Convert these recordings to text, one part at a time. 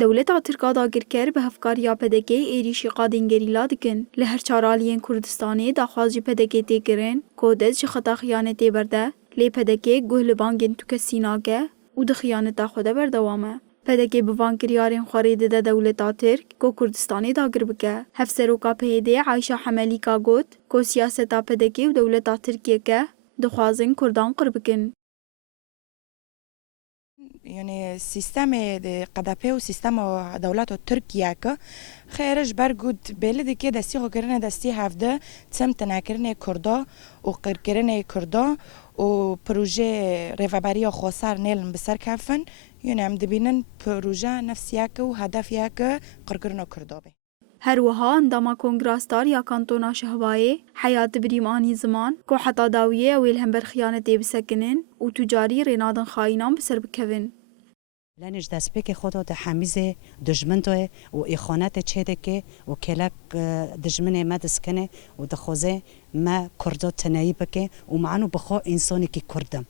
Dewleta Tirka dagirker bi hevkariya PDK êrişî qadên gerîla dikin. Li her çaraliyên Kurdistanê daxwaz ji PDK tê kirin ku dest ji xeta xiyanetê berde, lê PDK guh li bangên tukesî nake û di xiyaneta xwe de berdewam e. PDK bi van kiryarên xwe rê dide dewleta Tirk ku Kurdistanê dagir bike. Hevseroka PYD Ayşe Hemelîka got ku siyaseta PDK û dewleta Tirkiyeke dixwazin Kurdan qir bikin. يعني سیستم قدپی و سیستم دولت ترکیه که خیرش برگود بلده که دستی خو کرنه دستی هفته تم تنکرنه کردا و قرکرنه کردا و پروژه ریفابری خسار نیلن بسر کفن یعنی هم دبینن پروژه نفسیه که و هدفیه که قرکرنه کردا به. هروها انداما کنگراستار یا کانتونا شهوایê heyat birîm anî ziman ku heta dawiyê ew ê li hember xiyanetê bisekinin û tucarî rênadin xayînan bi ser bikevin. لانش دست بک خدا ده حمیزه دجمن توه و اخوانات چه که و کلک دجمن ما دسکنه و دخوزه ما کردات تنایی بکه و معنو بخوا انسانی که کردم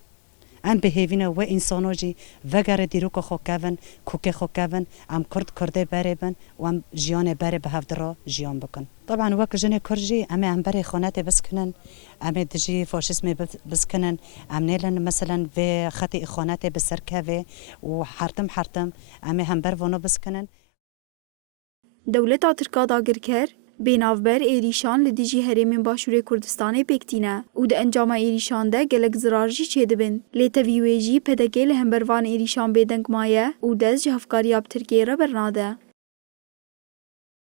ام بهیوینه و انسانو جی وگر دیروک خو کون کوک خو کون ام کرده بره بن و ام جیان بره به هفدرا جیان بکن طبعا وک جن کرجی ام بره خانات بسکنن ام دجی فاشیسم بسکنن ام نیلن مثلا و خط اخوانات بسرکه و حرتم ام هم بر ونو بسکنن Dewleta Tirka dagirker bênavber êrîşan li dijî herêmên Başûrê Kurdistanê pêktîne û di encama êrîşan de gelek zirar jî çêdibin. Lê tevî wê jî PDK li hember van êrîşan bêdeng maye û dest ji hevkariya bi Tirkiyê re bernade.